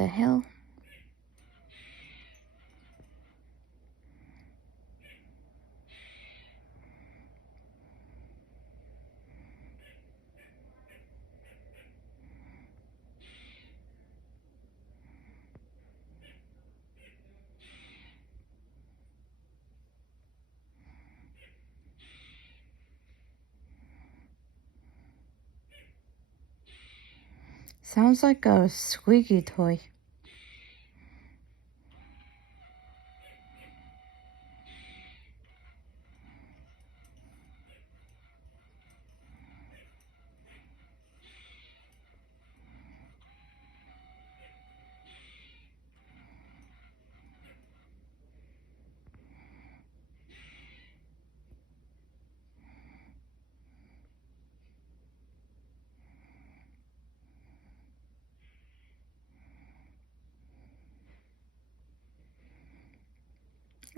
the hell? Sounds like a squeaky toy.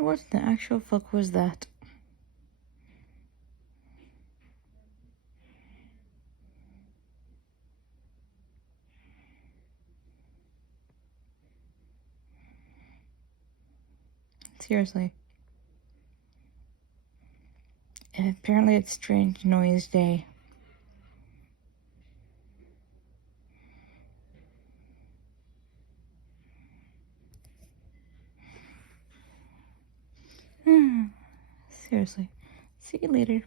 What the actual fuck was that? Seriously. And apparently it's Strange Noise Day. Seriously. See you later.